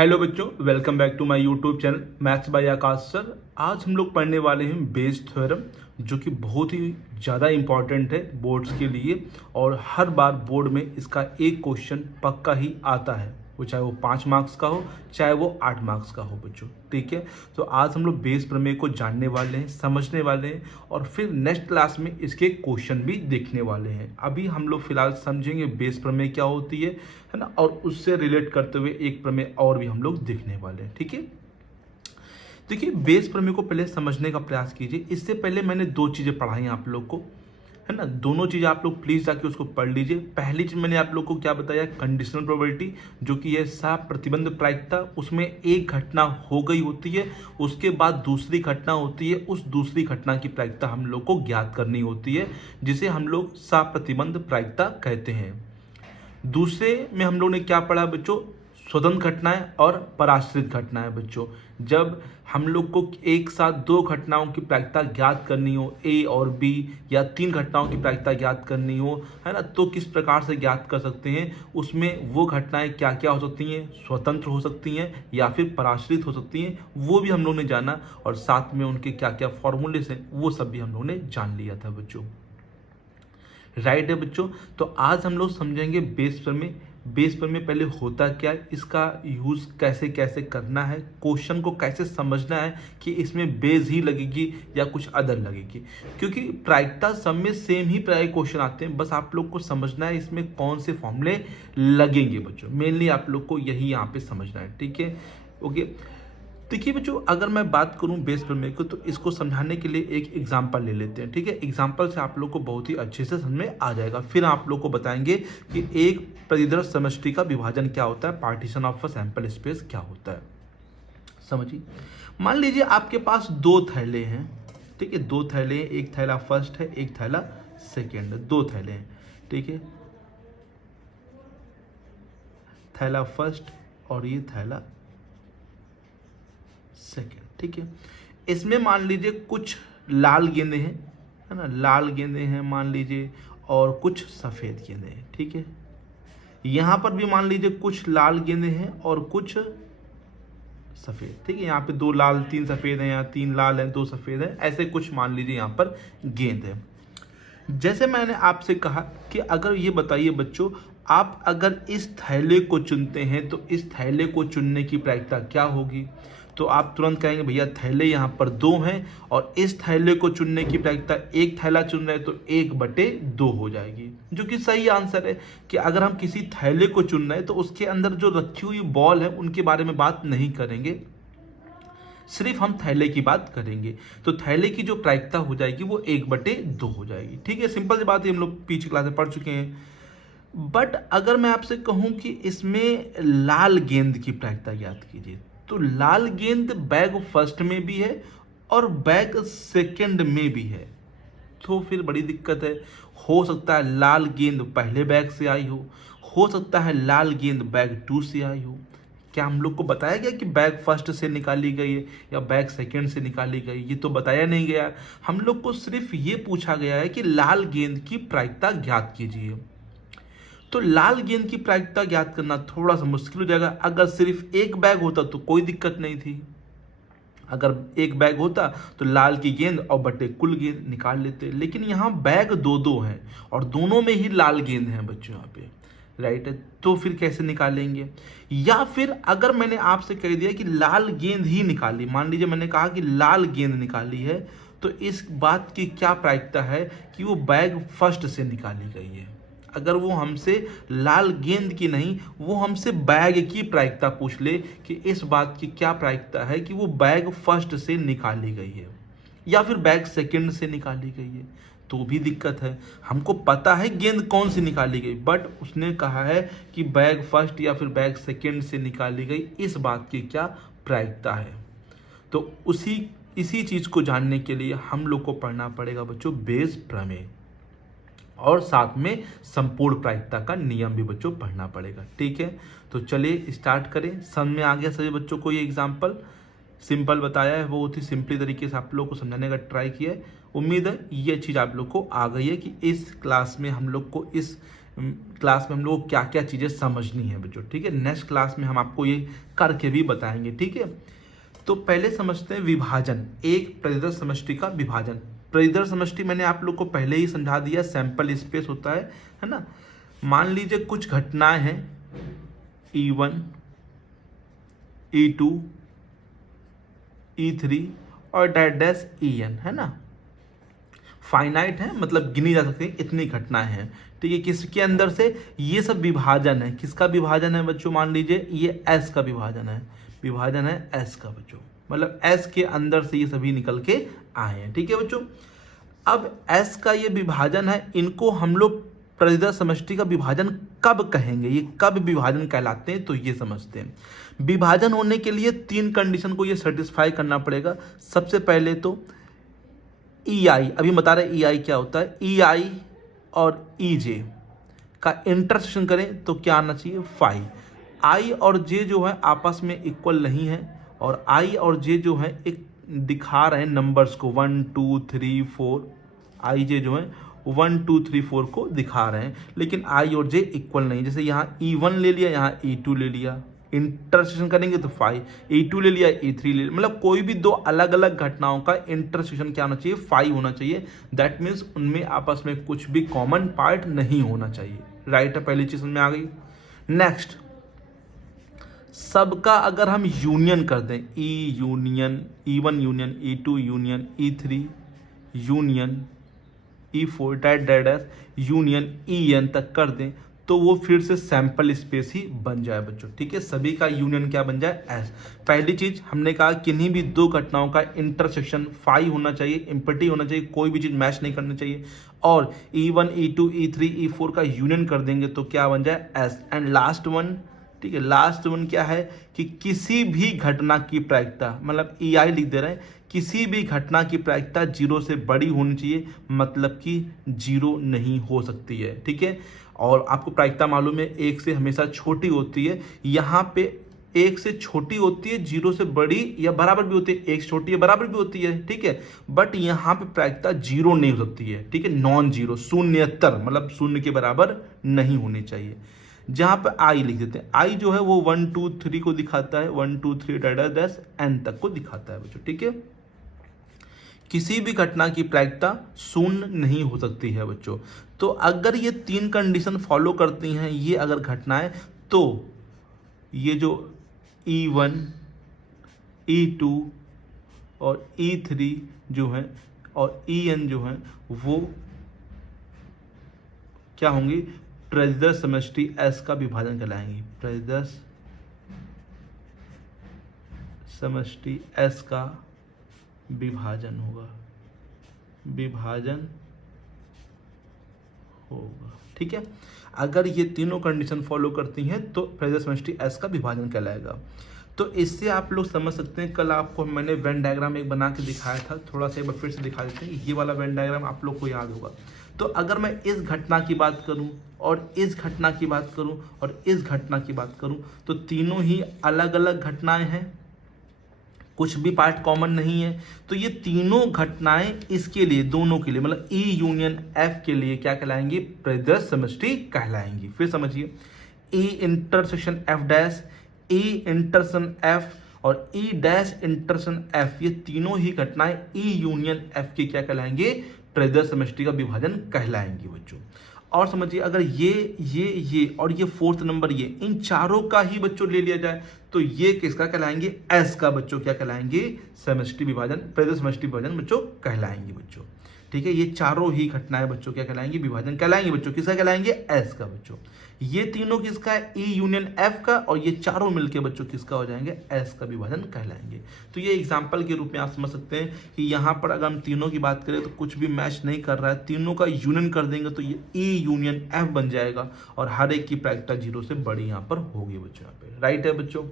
Hello बच्चों, welcome back to my YouTube channel maths by Akash sir. आज हम लोग पढ़ने वाले हैं बेस थ्योरम, जो कि बहुत ही ज़्यादा इम्पॉर्टेंट है बोर्ड्स के लिए। और हर बार बोर्ड में इसका एक क्वेश्चन पक्का ही आता है, वो चाहे वो 5 मार्क्स का हो चाहे वो 8 मार्क्स का हो बच्चों। ठीक है, तो आज हम लोग बेस प्रमेय को जानने वाले हैं, समझने वाले हैं और फिर नेक्स्ट क्लास में इसके क्वेश्चन भी देखने वाले हैं। अभी हम लोग फिलहाल समझेंगे बेस प्रमेय क्या होती है ना, और उससे रिलेट करते हुए एक प्रमेय और भी हम लोग देखने वाले हैं। ठीक है, देखिए बेस प्रमेय को पहले समझने का प्रयास कीजिए। इससे पहले मैंने 2 चीज़ें पढ़ाई आप लोग को, है ना। दोनों चीज़ आप लोग प्लीज़ जाके उसको पढ़ लीजिए। पहली चीज़ मैंने आप लोग को क्या बताया, कंडीशनल प्रोबेबिलिटी, जो कि है साफ प्रतिबंध प्रायिकता। उसमें एक घटना हो गई होती है, उसके बाद दूसरी घटना होती है, उस दूसरी घटना की प्रायिकता हम लोग को ज्ञात करनी होती है, जिसे हम लोग साफ प्रतिबंध प्रायिकता कहते हैं। दूसरे में हम लोग ने क्या पढ़ा बच्चों, स्वतंत्र घटनाएं और पराश्रित घटनाएं। बच्चों जब हम लोग को एक साथ 2 घटनाओं की प्रायिकता ज्ञात करनी हो, ए और बी, या 3 घटनाओं की प्रायिकता ज्ञात करनी हो, है ना, तो किस प्रकार से ज्ञात कर सकते हैं। उसमें वो घटनाएं क्या क्या हो सकती हैं, स्वतंत्र हो सकती हैं या फिर पराश्रित हो सकती हैं, वो भी हम लोग ने जाना। और साथ में उनके क्या क्या फॉर्मूलेस हैं वो सब भी हम लोग ने जान लिया था बच्चों। राइट है बच्चों, तो आज हम लोग समझेंगे बेस प्रमेय। बेस प्रमेय पहले होता क्या है, इसका यूज कैसे कैसे करना है, क्वेश्चन को कैसे समझना है कि इसमें बेस ही लगेगी या कुछ अदर लगेगी। क्योंकि प्रायिकता सब में सेम ही प्राय क्वेश्चन आते हैं, बस आप लोग को समझना है इसमें कौन से फॉर्मूले लगेंगे बच्चों। मेनली आप लोग को यही यहाँ पे समझना है। ठीक है, ओके। देखिए बच्चों, अगर मैं बात करूं बेस प्रमेय को, तो इसको समझाने के लिए एक एग्जांपल ले लेते हैं। ठीक है, एग्जांपल से आप लोग को बहुत ही अच्छे से समझ में आ जाएगा। फिर आप लोग को बताएंगे कि एक प्रतिदर्श समष्टि का विभाजन क्या होता है, partition of a sample space क्या होता है। समझिए, मान लीजिए आपके पास 2 थैले हैं। ठीक है, 2 थैले हैं, एक थैला फर्स्ट है, एक थैला सेकेंड है। 2 थैले हैं, ठीक है, थैला फर्स्ट और ये थैला सेकेंड। ठीक है, इसमें मान लीजिए कुछ लाल गेंदे हैं, है ना, लाल गेंदे हैं मान लीजिए, और कुछ सफेद गेंदे हैं। ठीक है, यहां पर भी मान लीजिए कुछ लाल गेंदे हैं और कुछ सफेद। ठीक है, यहाँ पे 2 लाल 3 सफेद हैं, यहाँ 3 लाल हैं 2 सफेद हैं, ऐसे कुछ मान लीजिए यहाँ पर गेंद है। जैसे मैंने आपसे कहा कि अगर ये बताइए बच्चों, आप अगर इस थैले को चुनते हैं तो इस थैले को चुनने की प्रायिकता क्या होगी। तो आप तुरंत कहेंगे भैया थैले यहाँ पर 2 हैं और इस थैले को चुनने की प्रायिकता, एक थैला चुन रहे हैं तो 1/2 हो जाएगी, जो कि सही आंसर है। कि अगर हम किसी थैले को चुन रहे हैं तो उसके अंदर जो रखी हुई बॉल है उनके बारे में बात नहीं करेंगे, सिर्फ हम थैले की बात करेंगे। तो थैले की जो प्रायिकता हो जाएगी वो 1/2 हो जाएगी। ठीक है, सिंपल सी बात है, हम लोग पीछे क्लास में पढ़ चुके हैं। बट अगर मैं आपसे कहूं कि इसमें लाल गेंद की प्रायिकता ज्ञात कीजिए, तो लाल गेंद बैग फर्स्ट में भी है और बैग सेकंड में भी है, तो फिर बड़ी दिक्कत है। हो सकता है लाल गेंद पहले बैग से आई हो सकता है लाल गेंद बैग 2 से आई हो। क्या हम लोग को बताया गया कि बैग फर्स्ट से निकाली गई है या बैग सेकंड से निकाली गई, ये तो बताया नहीं गया। हम लोग को सिर्फ ये पूछा गया है कि लाल गेंद की प्रायिकता ज्ञात कीजिए। तो लाल गेंद की प्रायिकता ज्ञात करना थोड़ा सा मुश्किल हो जाएगा। अगर सिर्फ एक बैग होता तो कोई दिक्कत नहीं थी, अगर एक बैग होता तो लाल की गेंद और बटे कुल गेंद निकाल लेते। लेकिन यहाँ बैग 2-2 हैं और दोनों में ही लाल गेंद हैं बच्चों यहाँ पे, राइट है। तो फिर कैसे निकालेंगे। या फिर अगर मैंने आपसे कह दिया कि लाल गेंद ही निकाली, मान लीजिए मैंने कहा कि लाल गेंद निकाली है, तो इस बात की क्या प्रायिकता है कि वो बैग फर्स्ट से निकाली गई है। अगर वो हमसे लाल गेंद की नहीं, वो हमसे बैग की प्रायिकता पूछ ले कि इस बात की क्या प्रायिकता है कि वो बैग फर्स्ट से निकाली गई है या फिर बैग सेकंड से निकाली गई है, तो भी दिक्कत है। हमको पता है गेंद कौन सी निकाली गई, बट उसने कहा है कि बैग फर्स्ट या फिर बैग सेकंड से निकाली गई, इस बात की क्या प्रायिकता है। तो इसी चीज को जानने के लिए हम लोग को पढ़ना पड़ेगा बच्चों बेस प्रमेय, और साथ में संपूर्ण प्रायिकता का नियम भी बच्चों पढ़ना पड़ेगा। ठीक है, तो चलिए स्टार्ट करें। समझ में आ गया सभी बच्चों को। ये एग्जांपल सिंपल बताया है, बहुत ही सिंपली तरीके से आप लोग को समझाने का ट्राई किया है। उम्मीद है ये चीज़ आप लोग को आ गई है कि इस क्लास में हम लोग को इस क्लास में हम लोग को क्या क्या चीज़ें समझनी है बच्चों, ठीक है। नेक्स्ट क्लास में हम आपको ये करके भी बताएंगे, ठीक है। तो पहले समझते हैं विभाजन, एक परिदृश्य समष्टि का विभाजन। परिदृश्य समष्टि मैंने आप लोग को पहले ही समझा दिया, सैंपल स्पेस होता है ना। मान लीजिए कुछ घटनाएं हैं E1, E2, E3 और डैश En, है ना। फाइनाइट है, मतलब गिनी जा सकती है, इतनी घटनाएं हैं, ठीक है। किसके अंदर से ये सब विभाजन है, किसका विभाजन है बच्चों, मान लीजिए ये S का विभाजन है, विभाजन है S का बच्चों, मतलब S के अंदर से ये सभी निकल के आए हैं, ठीक है बच्चों। अब S का ये विभाजन है, इनको हम लोग परिदृश्य समष्टि का विभाजन कब कहेंगे, ये कब विभाजन कहलाते हैं, तो ये समझते हैं। विभाजन होने के लिए 3 कंडीशन को ये सेटिस्फाई करना पड़ेगा। सबसे पहले तो EI, अभी बता रहे EI क्या होता है, EI और EJ का इंटरसेक्शन करें तो क्या आना चाहिए, 5। I और J जो है आपस में इक्वल नहीं है, और I और J जो है एक दिखा रहे हैं नंबर्स को 1 2 3 4, I J जो है 1 2 3 4 को दिखा रहे हैं, लेकिन I और J इक्वल नहीं। जैसे यहाँ E1 ले लिया, यहाँ E2 ले लिया, इंटरसेक्शन करेंगे तो 5, E2 ले लिया, E3 ले लिया, मतलब कोई भी दो अलग अलग घटनाओं का इंटरसेक्शन क्या होना चाहिए, 5 होना चाहिए। दैट मीन्स उनमें आपस में कुछ भी कॉमन पार्ट नहीं होना चाहिए, राइट है। पहली चीज में आ गई। नेक्स्ट, सबका अगर हम यूनियन कर दें, E union E1 union E2 union E3 union E4 dash union En तक कर दें, तो वो फिर से सैंपल स्पेस ही बन जाए बच्चों, ठीक है। सभी का यूनियन क्या बन जाए, S। पहली चीज हमने कहा किन्हीं भी दो घटनाओं का इंटरसेक्शन 5 होना चाहिए, एम्पटी होना चाहिए, कोई भी चीज मैच नहीं करनी चाहिए, और E1 E2 E3 E4 का यूनियन कर देंगे तो क्या बन जाए, S। एंड लास्ट वन, ठीक है, लास्ट वन क्या है कि किसी भी घटना की प्रायिकता, मतलब EI लिख दे रहे हैं, किसी भी घटना की प्रायिकता 0 से बड़ी होनी चाहिए, मतलब कि 0 नहीं हो सकती है, ठीक है। और आपको प्रायिकता मालूम है 1 से हमेशा छोटी होती है, यहाँ पे 1 से छोटी होती है, 0 से बड़ी या बराबर भी होती है, 1 से छोटी है बराबर भी होती है, ठीक है। बट यहाँ पे प्रायिकता 0 नहीं हो सकती है, ठीक है, नॉन जीरो, शून्यतर, मतलब शून्य के बराबर नहीं होनी चाहिए। जहां पे I लिख देते हैं, I जो है वो 1 2 3 को दिखाता है, 1 2 3 डैश N तक को दिखाता है बच्चों, ठीक है। किसी भी घटना की प्रायिकता शून्य नहीं हो सकती है बच्चों। तो अगर ये 3 कंडीशन फॉलो करती हैं ये अगर घटनाएं, तो ये जो E1 E2 और E3 जो है और En जो है वो क्या होंगी, परिदृश्य समष्टि S का विभाजन कहलाएंगी। परिदृश्य समष्टि S का विभाजन होगा, विभाजन होगा, ठीक है। अगर ये तीनों कंडीशन फॉलो करती हैं तो परिदृश्य समष्टि S का विभाजन कहलाएगा। तो इससे आप लोग समझ सकते हैं, कल आपको मैंने वेन डायग्राम एक बना के दिखाया था, थोड़ा सा एक बार फिर से दिखा देते हैं। ये वाला वेन डायग्राम आप लोग को याद होगा। तो अगर मैं इस घटना की बात करूं और इस घटना की बात करूं और इस घटना की बात करूं, तो तीनों ही अलग अलग घटनाएं हैं, कुछ भी पार्ट कॉमन नहीं है। तो ये तीनों घटनाएं इसके लिए, दोनों के लिए, मतलब E यूनियन F के लिए क्या कहलाएंगी, परिदृश्य समष्टि कहलाएंगी। फिर समझिए, E intersection F dash, E intersection F और E डैश इंटरसेक्शन F, ये तीनों ही घटनाएं E यूनियन F की क्या कहलाएंगे, परिदृश्य समष्टि का विभाजन कहलाएंगी बच्चों। और समझिए, अगर ये और ये 4th नंबर, ये इन चारों का ही बच्चों ले लिया जाए तो ये किसका कहलाएंगे, S का बच्चों क्या कहलाएंगे, समष्टि विभाजन, परिदृश्य समष्टि विभाजन बच्चों कहलाएंगे बच्चों, ठीक है। ये चारों ही घटनाएं बच्चों क्या कहलाएंगी, विभाजन कहलाएंगे बच्चों, किसका कहलाएंगे, S का बच्चों। ये तीनों किसका है, E यूनियन F का, और ये चारों मिलके बच्चों किसका हो जाएंगे, S का विभाजन कहलाएंगे। तो ये एग्जाम्पल के रूप में आप समझ सकते हैं कि यहाँ पर अगर हम तीनों की बात करें तो कुछ भी मैच नहीं कर रहा है, तीनों का यूनियन कर देंगे तो ये E यूनियन F बन जाएगा, और हर एक की प्रायिकता 0 से बड़ी यहाँ पर होगी बच्चों, यहाँ पे राइट है बच्चों,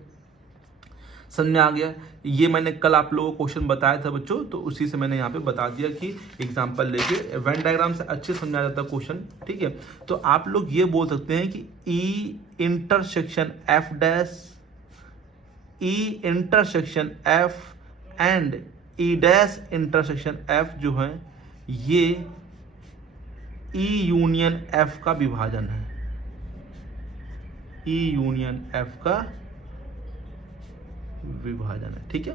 समझ में आ गया। ये मैंने कल आप लोगों को क्वेश्चन बताया था बच्चों, तो उसी से मैंने यहाँ पे बता दिया कि एग्जांपल लेके वेन डायग्राम से अच्छे समझा जाता है क्वेश्चन, ठीक है। तो आप लोग ये बोल सकते हैं कि E intersection F dash, E intersection F and E dash intersection F जो है ये E यूनियन F का विभाजन है, ई यूनियन एफ का विभाजन है। ठीक है,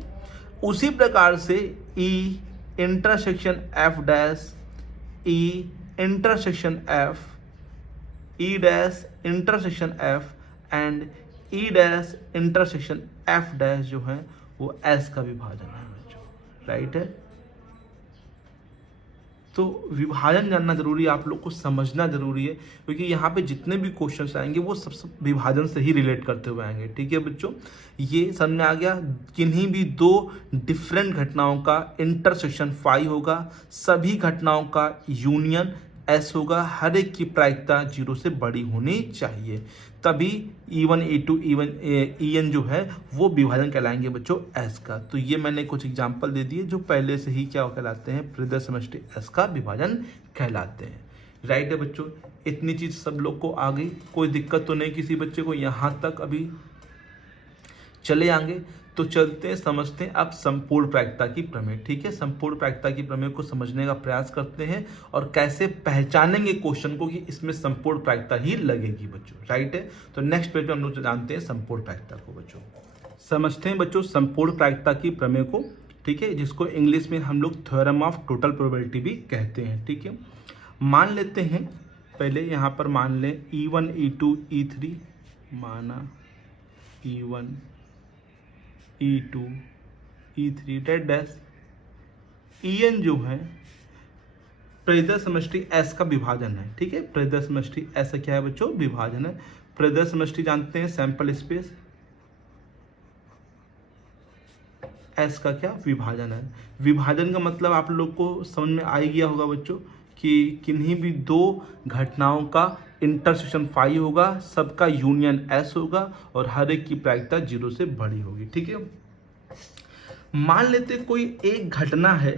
उसी प्रकार से E intersection F dash, E intersection F, E dash intersection F and E dash intersection F dash जो है वो एस का विभाजन है बच्चों, राइट है। तो विभाजन जानना जरूरी है, आप लोग को समझना जरूरी है, क्योंकि यहाँ पे जितने भी क्वेश्चंस आएंगे वो सब विभाजन से ही रिलेट करते हुए आएंगे। ठीक है बच्चों, ये समझ में आ गया। किन्हीं भी दो डिफरेंट घटनाओं का इंटरसेक्शन फाई होगा, सभी घटनाओं का यूनियन एस होगा, हर एक की प्रायिकता 0 से बड़ी होनी चाहिए, तभी E1 E2 EN जो है वो विभाजन कहलाएंगे बच्चों एस का। तो ये मैंने कुछ एग्जांपल दे दिए जो पहले से ही क्या कहलाते हैं, प्रदय समष्टि एस का विभाजन कहलाते हैं, राइट है बच्चों। इतनी चीज सब लोग को आ गई, कोई दिक्कत तो नहीं किसी बच्चे को यहाँ तक अभी। चले आएंगे तो चलते हैं, समझते हैं अब संपूर्ण प्रायिकता की प्रमेय। ठीक है, संपूर्ण प्रायिकता की प्रमेय को समझने का प्रयास करते हैं और कैसे पहचानेंगे क्वेश्चन को कि इसमें संपूर्ण प्रायिकता ही लगेगी बच्चों, राइट है। तो नेक्स्ट पेज पे हम लोग जानते हैं संपूर्ण प्रायिकता को बच्चों, समझते हैं बच्चों संपूर्ण प्रायिकता की प्रमेय को। ठीक है, जिसको इंग्लिश में हम लोग थ्योरम ऑफ टोटल प्रोबेबिलिटी भी कहते हैं। ठीक है, मान लेते हैं पहले यहाँ पर मान लें E1 E2 E3, माना E1 E2 E3 date dash En जो है प्रदय समष्टि S का विभाजन है। ठीक है, प्रदय समष्टि S क्या है बच्चों, विभाजन है। प्रदय समष्टि जानते हैं सैंपल स्पेस, S का क्या विभाजन है। विभाजन का मतलब आप लोग को समझ में आ ही गया होगा बच्चों कि किन्हीं भी दो घटनाओं का इंटरसेक्शन फाई होगा, सबका यूनियन एस होगा और हर एक की प्रायिकता 0 से बड़ी होगी। ठीक है, मान लेते कोई एक घटना है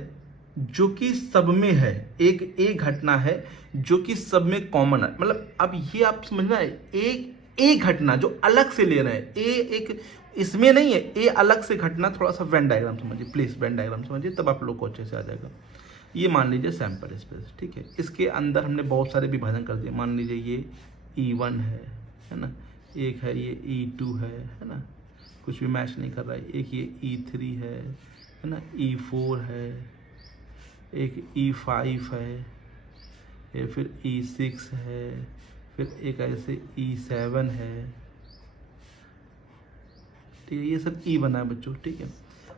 जो कि सब में है, एक घटना है जो कि सब में कॉमन है। मतलब अब ये आप समझना है, एक घटना जो अलग से ले रहे हैं, एक इसमें नहीं है, ए अलग से घटना। थोड़ा सा वेन डायग्राम समझिए प्लीज, वेन डायग्राम समझिए तब आप लोग को अच्छे से आ जाएगा। ये मान लीजिए सैंपल स्पेस, ठीक है, इसके अंदर हमने बहुत सारे विभाजन कर दिए। मान लीजिए ये E1 है ना, एक है ये E2 है ना, कुछ भी मैच नहीं कर रहा है, एक ये E3 है ना, E4 है, एक E5 है, ये फिर E6 है, फिर एक ऐसे E7 है। ठीक है, ये सब E बना है बच्चों। ठीक है,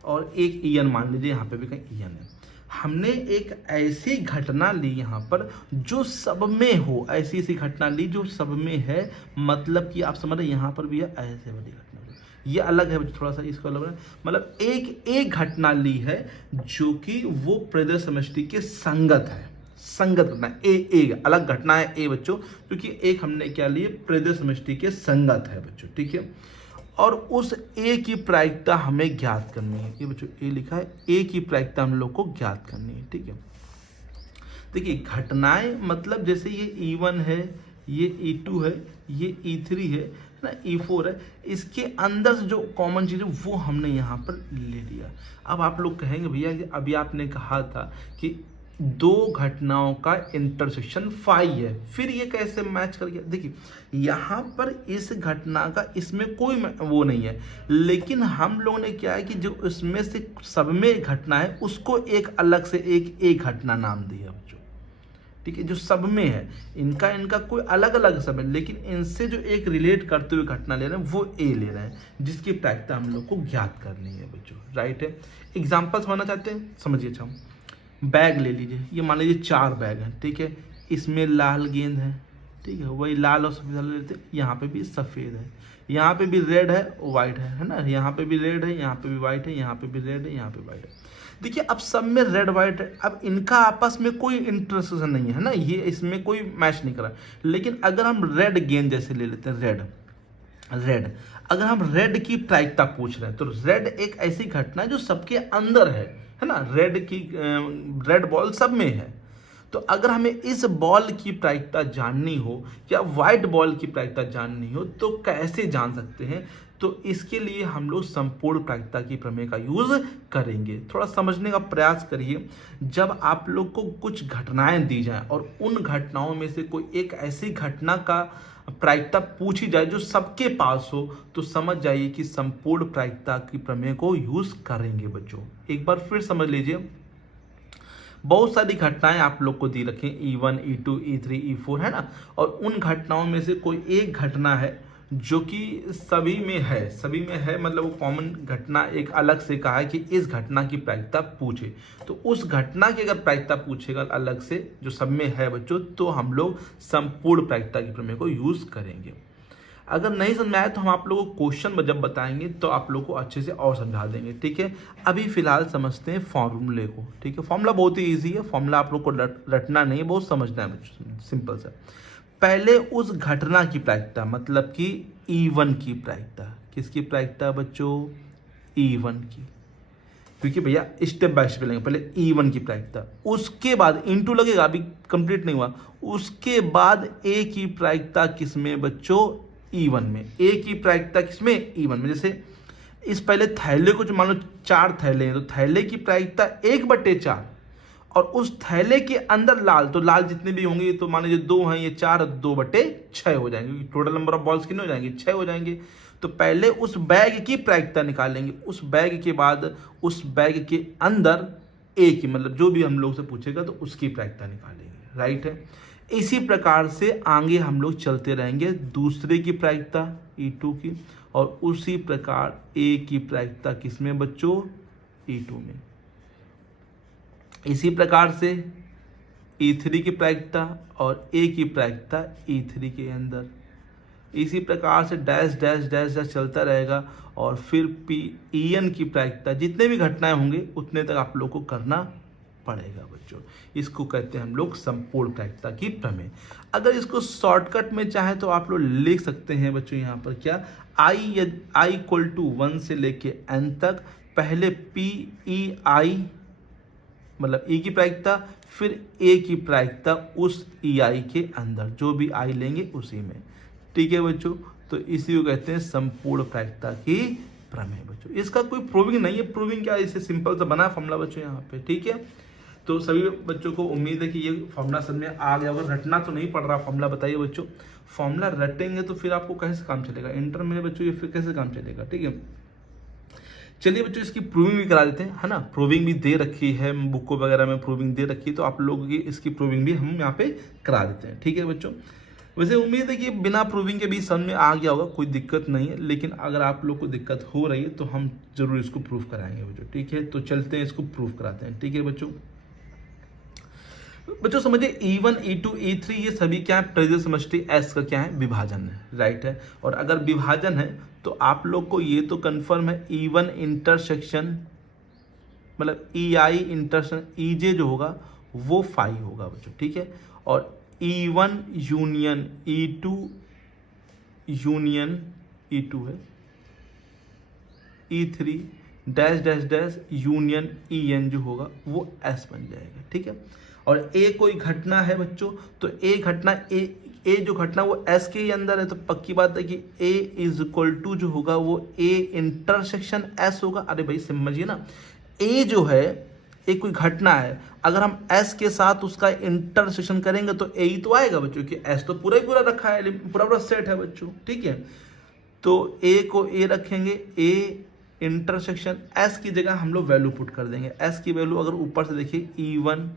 और एक En मान लीजिए यहाँ पे भी कहीं En है। हमने एक ऐसी घटना ली यहाँ पर जो सब में हो, ऐसी घटना ली जो सब में है, मतलब कि आप समझ रहे यहाँ पर भी है ऐसे वाली घटना, ये अलग है थोड़ा सा, इसको अलग है। मतलब एक घटना ली है जो कि वो प्रदय समष्टि के संगत है, संगत घटना ए अलग घटना है ए बच्चों, क्योंकि एक हमने क्या लिए प्रदय समष्टि के संगत है बच्चों। ठीक है, और उस ए की प्रायिकता हमें ज्ञात करनी है। ये बच्चों ए लिखा है, ए की प्रायिकता हम लोग को ज्ञात करनी है। ठीक है, देखिए घटनाएं मतलब जैसे ये E1 है, ये E2 है, ये E3 है ना, E4 है, इसके अंदर से जो कॉमन चीज़ है वो हमने यहाँ पर ले लिया। अब आप लोग कहेंगे भैया कि अभी आपने कहा था कि दो घटनाओं का इंटरसेक्शन फाई है, फिर ये कैसे मैच कर गया। देखिए यहाँ पर इस घटना का इसमें कोई वो नहीं है, लेकिन हम लोगों ने क्या है कि जो इसमें से सब में घटना है उसको एक अलग से एक घटना नाम दिया बच्चों। ठीक है, जो सब में है इनका कोई अलग अलग सब है, लेकिन इनसे जो एक रिलेट करते हुए घटना ले रहे हैं वो ए ले रहे हैं, जिसकी प्रायिकता हम लोग को ज्ञात करनी है बच्चों, राइट है। एग्जाम्पल समझना चाहते हैं, समझिए। अच्छा बैग ले लीजिए, ये मान लीजिए 4 बैग हैं। ठीक है, इसमें लाल गेंद है, ठीक है, वही लाल और सफेद लेते हैं, यहाँ पे भी सफेद है, यहाँ पे भी रेड है वाइट है ना, यहाँ पे भी रेड है, यहाँ पे भी वाइट है, यहाँ पे भी रेड है, यहाँ पे वाइट है। देखिए अब सब में रेड वाइट है, अब इनका आपस में कोई इंटरसेक्शन नहीं है ना, ये इसमें कोई मैच नहीं कर रहा। लेकिन अगर हम रेड गेंद जैसे ले लेते हैं, रेड अगर हम रेड की प्रायिकता पूछ रहे हैं तो रेड एक ऐसी घटना है जो सबके अंदर है ना, रेड बॉल सब में है। तो अगर हमें इस बॉल की प्रायिकता जाननी हो या व्हाइट बॉल की प्रायिकता जाननी हो तो कैसे जान सकते हैं, तो इसके लिए हम लोग संपूर्ण प्रायिकता की प्रमेय का यूज करेंगे। थोड़ा समझने का प्रयास करिए। जब आप लोग को कुछ घटनाएं दी जाएं और उन घटनाओं में से कोई एक ऐसी घटना का प्रायिकता पूछी जाए जो सबके पास हो, तो समझ जाइए कि संपूर्ण प्रायिकता की प्रमेय को यूज करेंगे बच्चों। एक बार फिर समझ लीजिए, बहुत सारी घटनाएं आप लोग को दी रखी E1, E2, E3, E4 है ना, और उन घटनाओं में से कोई एक घटना है जो कि सभी में है, मतलब वो कॉमन घटना एक अलग से कहा है कि इस घटना की प्रायिकता पूछे, तो उस घटना की अगर प्रायिकता पूछेगा अलग से जो सब में है बच्चों, तो हम लोग संपूर्ण प्रायिकता की प्रमेय को यूज करेंगे। अगर नहीं समझ में आए तो हम आप लोगों को क्वेश्चन जब बताएंगे तो आप लोग को अच्छे से और समझा देंगे, ठीक है। अभी फिलहाल समझते हैं फॉर्मूले को, ठीक है। फॉर्मूला बहुत ही ईजी है, फॉर्मूला आप लोग को रटना नहीं है, बहुत समझना है बच्चों, सिंपल सा। पहले उस घटना की प्रायिकता, मतलब कि E1 की प्रायिकता, किसकी प्रायिकता बच्चों, E1 की, क्योंकि भैया स्टेप बाय स्टेप लेंगे। पहले E1 की प्रायिकता, उसके बाद इनटू लगेगा, अभी कंप्लीट नहीं हुआ, उसके बाद A की प्रायिकता किसमें बच्चों, E1 में। A की प्रायिकता किसमें, E1 में। जैसे इस पहले थैले को जो मान लो 4 थैले हैं, तो थैले की प्रायिकता 1/4, और उस थैले के अंदर लाल, तो लाल जितने भी होंगे, तो मान लीजिए 2 हैं, ये 4, 2/6 हो जाएंगे। टोटल नंबर ऑफ बॉल्स कितने हो जाएंगे, 6 हो जाएंगे। तो पहले उस बैग की प्रायिकता निकालेंगे, उस बैग के बाद उस बैग के अंदर ए की, मतलब जो भी हम लोग से पूछेगा तो उसकी प्रायिकता निकालेंगे, राइट है। इसी प्रकार से आगे हम लोग चलते रहेंगे, दूसरे की प्रायिकता E2 की, और उसी प्रकार ए की प्रायिकता किसमें बच्चों, E2 में। इसी प्रकार से E3 की प्रायिकता और ए की प्रायिकता E3 के अंदर। इसी प्रकार से डैश डैश डैश डैश चलता रहेगा, और फिर EN की प्रायिकता, जितने भी घटनाएं होंगे उतने तक आप लोग को करना पड़ेगा बच्चों। इसको कहते हैं हम लोग संपूर्ण प्रायिकता की प्रमेय। अगर इसको शॉर्टकट में चाहे तो आप लोग लिख सकते हैं बच्चों, यहाँ पर क्या, I = 1 से लेके N तक, पहले PEI मतलब E की प्रायिकता, फिर A की प्रायिकता उस EI के अंदर, जो भी I लेंगे उसी में, ठीक है बच्चों। तो इसी को कहते हैं संपूर्ण प्रायिकता की प्रमेय बच्चों। इसका कोई प्रूविंग नहीं है, प्रूविंग क्या है, इसे सिंपल सा बना फॉर्मूला बच्चों यहाँ पे, ठीक है। तो सभी बच्चों को उम्मीद है कि ये फॉर्मूला समझ में आ गया होगा। रटना तो नहीं पड़ रहा फॉर्मूला, बताइए बच्चों। फॉर्मूला रटेंगे तो फिर आपको कैसे काम चलेगा इंटर में बच्चों, ये फिर कैसे काम चलेगा, ठीक है। चलिए बच्चों, इसकी प्रूविंग भी करा देते हैं, है ना। प्रूविंग भी दे रखी है, बुक वगैरह में प्रूविंग दे रखी है, तो आप लोगों की इसकी प्रूविंग भी हम यहाँ पे करा देते हैं, ठीक है बच्चों। वैसे उम्मीद है कि बिना प्रूविंग के भी समझ में आ गया होगा, कोई दिक्कत नहीं है। लेकिन अगर आप लोग को दिक्कत हो रही है तो हम जरूर इसको प्रूव कराएंगे बच्चों, ठीक है। तो चलते हैं, इसको प्रूव कराते हैं, ठीक है बच्चों। बच्चों समझिए, E1, E2, E3 ये सभी क्या है, ट्रेजर समष्टि S का क्या है, विभाजन है, राइट है। और अगर विभाजन है तो आप लोग को ये तो कंफर्म है, E1 इंटरसेक्शन मतलब EI इंटरसेक्शन EJ जो होगा वो फाई होगा बच्चों, ठीक है। और E1 union E2 union E2 है, E3 dash dash dash union EN जो होगा वो S बन जाएगा, ठीक है। और A कोई घटना है बच्चों, तो A घटना A जो घटना वो S के ही अंदर है, तो पक्की बात है कि A = जो होगा वो A इंटरसेक्शन S होगा। अरे भाई समझिए ना, A जो है एक कोई घटना है, अगर हम S के साथ उसका इंटरसेक्शन करेंगे तो A ही तो आएगा बच्चों, कि S तो पूरा ही पूरा रखा है, पूरा पूरा सेट है बच्चों, ठीक है। तो A को A रखेंगे, A इंटरसेक्शन S की जगह हम लोग वैल्यू पुट कर देंगे। S की वैल्यू अगर ऊपर से देखिए, E1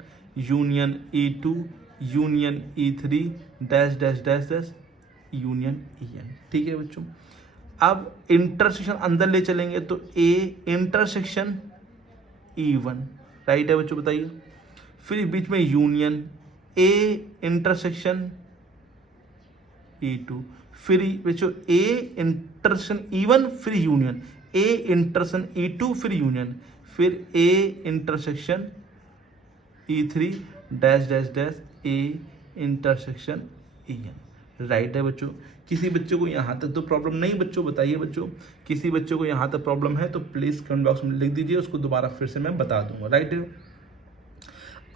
union E2 union E3 dash dash dash dash union EN, ठीक है बच्चों। अब इंटरसेक्शन अंदर ले चलेंगे तो A इंटरसेक्शन E1, राइट है बच्चों, बताइए। फिर बीच में यूनियन A इंटरसेक्शन E2, फिर बच्चों A इंटरसेक्शन E1, फिर यूनियन A इंटरसेक्शन E2, फिर यूनियन, फिर A intersection E3 dash dash dash A intersection EN, right है बच्चों। किसी बच्चों को यहाँ तक तो प्रॉब्लम नहीं बच्चों, बताइए बच्चों। किसी बच्चों को यहाँ तक प्रॉब्लम है तो प्लीज़ कमेंट बॉक्स में लिख दीजिए, उसको दोबारा फिर से मैं बता दूंगा, राइट है।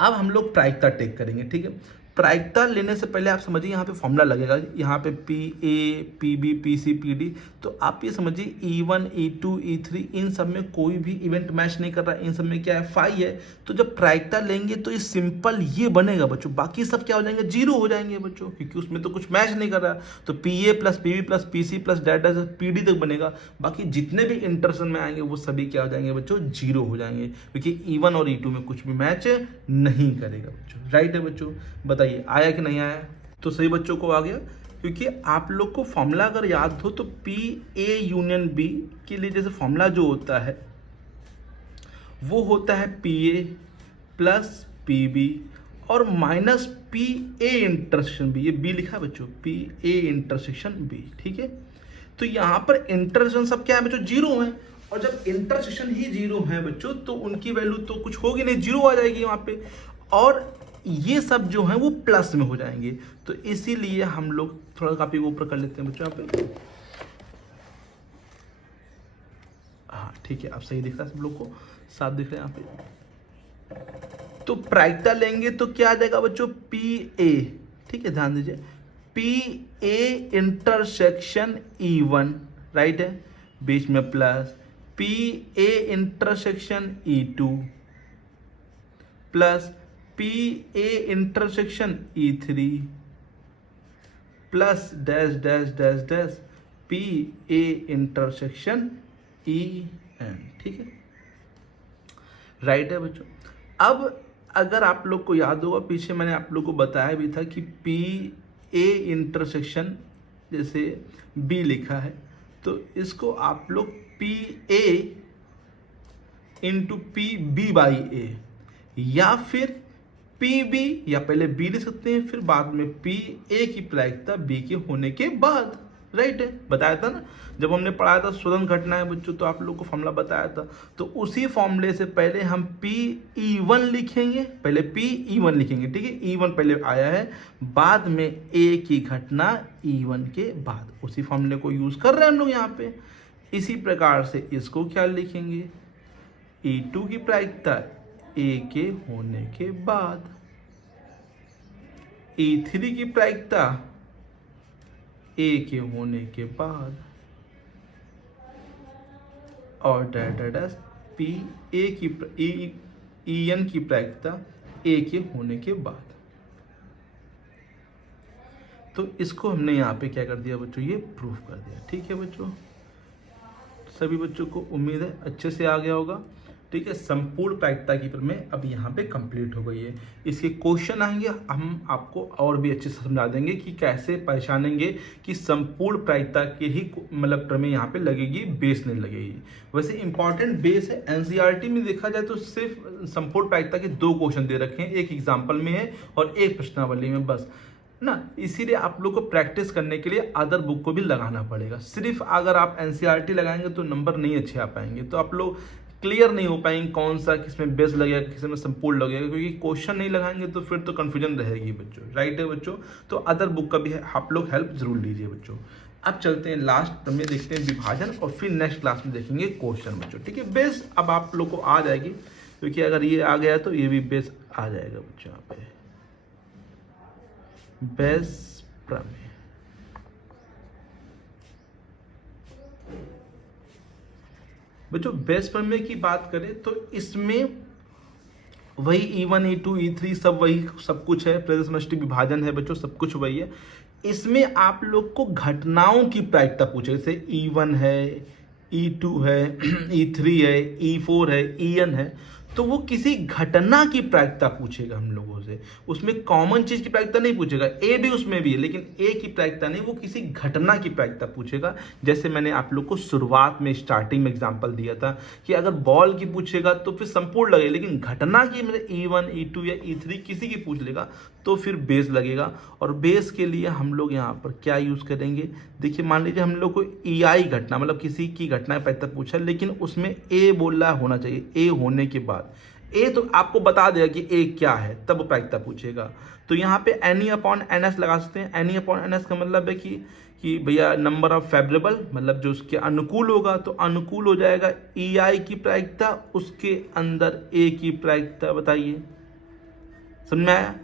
अब हम लोग प्रायिकता टेक करेंगे, ठीक है। प्रायिकता लेने से पहले आप समझिए यहाँ पे फॉर्मूला लगेगा, यहाँ पे P A, P B, P C, P D. तो आप ये समझिए E1, E2, E3 इन सब में कोई भी इवेंट मैच नहीं कर रहा है, इन सब में क्या है फाई है। तो जब प्रायिकता लेंगे तो ये सिंपल ये बनेगा बच्चों, बाकी सब क्या हो जाएंगे, जीरो हो जाएंगे बच्चों, क्योंकि उसमें तो कुछ मैच नहीं कर रहा। तो P A plus P B plus P C plus data P D तक बनेगा, बाकी जितने भी इंटरसेक्शन में आएंगे वो सभी क्या हो जाएंगे बच्चों, जीरो हो जाएंगे, क्योंकि E1 और E2 में कुछ भी मैच नहीं करेगा बच्चों। राइट है बच्चों, बताइए आया कि नहीं आया? तो सही बच्चों को आ गया, क्योंकि आप लोग को फॉर्मूला अगर याद हो तो पी ए यूनियन बी के लिए जैसे फॉर्मूला जो होता है वो होता है P A plus P B और minus P A intersection B. ये बी लिखा है बच्चों, पी ए इंटरसेक्शन बी, ठीक है। तो यहाँ पर इंटरसेक्शन सब क्या है बच्चों, जीरो है, और जब इंटरसेक्शन ही जीरो है बच्चों तो उनकी वैल्यू तो कुछ होगी नहीं, जीरो आ जाएगी वहाँ पे, और ये सब जो है वो प्लस में हो जाएंगे। तो इसीलिए हम लोग थोड़ा काफी ऊपर कर लेते हैं बच्चों यहाँ पे। हाँ ठीक है, अब सही दिख रहा है सब लोग को, साफ दिख रहा है यहाँ पे। तो प्रायिकता लेंगे तो क्या आ जाएगा बच्चों, पी ए, ठीक है ध्यान दीजिए, P A intersection E1, right है, बीच में plus P A intersection E2 plus P A intersection E3 plus dash dash dash dash P A intersection EN, ठीक है। राइट है बच्चों। अब अगर आप लोग को याद होगा, पीछे मैंने आप लोग को बताया भी था कि पी ए इंटरसेक्शन जैसे B लिखा है तो इसको आप लोग P A into P B by A, या फिर पी बी, या पहले बी लिख सकते हैं फिर बाद में पी ए की प्रायिकता बी के होने के बाद। राइट है, बताया था ना जब हमने पढ़ाया था स्वतंत्र घटना है बच्चों, तो आप लोग को फॉर्मूला बताया था। तो उसी फॉर्मूले से पहले हम पी E1 लिखेंगे, पहले पी E1 लिखेंगे, ठीक है, E1 पहले आया है, बाद में ए की घटना E1 के बाद, उसी फॉर्मूले को यूज कर रहे हैं हम लोग यहाँ पे। इसी प्रकार से इसको क्या लिखेंगे, E2 की प्रायिकता ए के होने के बाद, E3 की प्रायिकता ए के होने के बाद, और डाटा पी ए की EN की प्रायिकता ए के होने के बाद। तो इसको हमने यहाँ पे क्या कर दिया बच्चों, ये प्रूफ कर दिया। ठीक है बच्चों, सभी बच्चों को उम्मीद है अच्छे से आ गया होगा। ठीक है, संपूर्ण प्रायिकता की प्रमेय अब यहाँ पे कंप्लीट हो गई है। इसके क्वेश्चन आएंगे, हम आपको और भी अच्छे से समझा देंगे कि कैसे पहचानेंगे कि संपूर्ण प्रायिकता के ही मतलब प्रमेय यहाँ पे लगेगी, बेस नहीं लगेगी। वैसे इंपॉर्टेंट बेस है, एनसीईआरटी में देखा जाए तो सिर्फ संपूर्ण प्रायिकता के 2 क्वेश्चन दे रखे हैं, एक एग्जाम्पल में है और एक प्रश्नावली में बस ना। इसीलिए आप लोग को प्रैक्टिस करने के लिए अदर बुक को भी लगाना पड़ेगा। सिर्फ अगर आप एनसीईआरटी लगाएंगे तो नंबर नहीं अच्छे आ पाएंगे, तो आप लोग क्लियर नहीं हो पाएंगे कौन सा किसमें बेस लगेगा, किसमें संपूर्ण लगेगा, क्योंकि क्वेश्चन नहीं लगाएंगे तो फिर तो कंफ्यूजन रहेगी बच्चों। राइट है बच्चों, तो अदर बुक का भी आप लोग हेल्प जरूर लीजिए बच्चों। अब चलते हैं लास्ट में, देखते हैं विभाजन, और फिर नेक्स्ट क्लास में देखेंगे क्वेश्चन बच्चों। ठीक है, बेस अब आप लोग को आ जाएगी, क्योंकि अगर ये आ गया तो ये भी बेस आ जाएगा बच्चों। यहाँ पे बेस प्रमेय, बच्चों बेस प्रमेय की बात करें तो इसमें वही E1, E2, E3 सब वही सब कुछ है, प्रदेश समष्टि विभाजन है बच्चों, सब कुछ वही है। इसमें आप लोग को घटनाओं की प्रायिकता पूछे, जैसे E1 है, E2 है, E3 है, E4 है, EN है, तो वो किसी घटना की प्रायिकता पूछेगा हम लोगों से। उसमें कॉमन चीज की प्रायिकता नहीं पूछेगा, ए भी उसमें भी है लेकिन ए की प्रायिकता नहीं, वो किसी घटना की प्रायिकता पूछेगा। जैसे मैंने आप लोग को शुरुआत में स्टार्टिंग में एग्जांपल दिया था कि अगर बॉल की पूछेगा तो फिर संपूर्ण लगेगा, लेकिन घटना की मतलब E1, E2 या E3 किसी की पूछ लेगा तो फिर बेस लगेगा। और बेस के लिए हम लोग यहाँ पर क्या यूज करेंगे, देखिए मान लीजिए हम लोग को EI घटना मतलब किसी की घटना की प्रायिकता पूछा, लेकिन उसमें ए बोला होना चाहिए, ए होने के बाद ए तो आपको बता देगा कि ए क्या है, तब प्रायिकता पूछेगा। तो यहाँ पे NE/NS लगा सकते हैं। NE/NS का मतलब है कि भैया नंबर ऑफ फेवरेबल, मतलब जो उसके अनुकूल होगा, तो अनुकूल हो जाएगा EI की प्रायिकता, उसके अंदर ए की प्रायिकता। बताइए समझ में आया?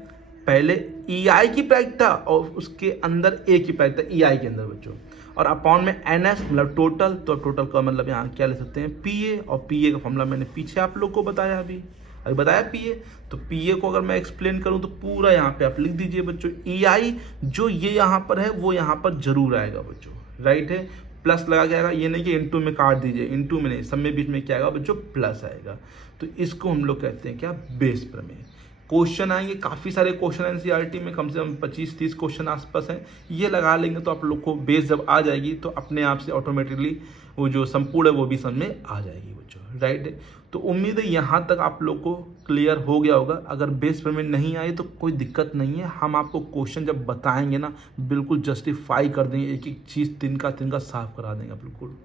पहले EI की प्रायिकता और उसके अंदर A की प्रायिकता EI के अंदर बच्चों, और अपॉन में NS मतलब टोटल, तो टोटल का मतलब यहाँ क्या ले सकते हैं PA, और PA का फॉर्मूला मैंने पीछे आप लोग को बताया अभी बताया PA। तो PA को अगर मैं एक्सप्लेन करूँ तो पूरा यहाँ पे आप लिख दीजिए बच्चों। EI जो ये यहाँ पर है वो यहाँ पर जरूर आएगा बच्चों, राइट है, प्लस लगा के आएगा, ये नहीं कि इनटू में काट दीजिए, इनटू में नहीं, सब में बीच में क्या आएगा बच्चों प्लस आएगा। तो इसको हम लोग कहते हैं क्या बेस प्रमेय। क्वेश्चन आएंगे, काफ़ी सारे क्वेश्चन एनसीईआरटी में, कम से कम 25-30 क्वेश्चन आसपास हैं, ये लगा लेंगे तो आप लोग को बेस जब आ जाएगी तो अपने आप से ऑटोमेटिकली वो जो संपूर्ण है वो भी समझ में आ जाएगी बच्चों, राइट है। तो उम्मीद है यहाँ तक आप लोग को क्लियर हो गया होगा। अगर बेस पेमेंट नहीं आई तो कोई दिक्कत नहीं है, हम आपको क्वेश्चन जब बताएंगे ना बिल्कुल जस्टिफाई कर देंगे, एक एक चीज़ तिनका साफ करा देंगे बिल्कुल,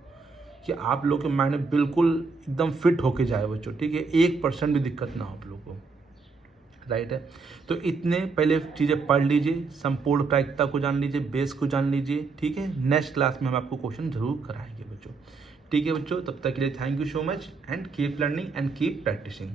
कि आप लोग के माइंड में बिल्कुल एकदम फिट होके जाए बच्चों, ठीक है, 1% भी दिक्कत ना हो आप लोग को, राइट है। तो इतने पहले चीज़ें पढ़ लीजिए, संपूर्ण प्रायिकता को जान लीजिए, बेस को जान लीजिए, ठीक है। नेक्स्ट क्लास में हम आपको क्वेश्चन जरूर कराएंगे बच्चों, ठीक है बच्चों। तब तक के लिए thank you so much and keep learning and keep practising.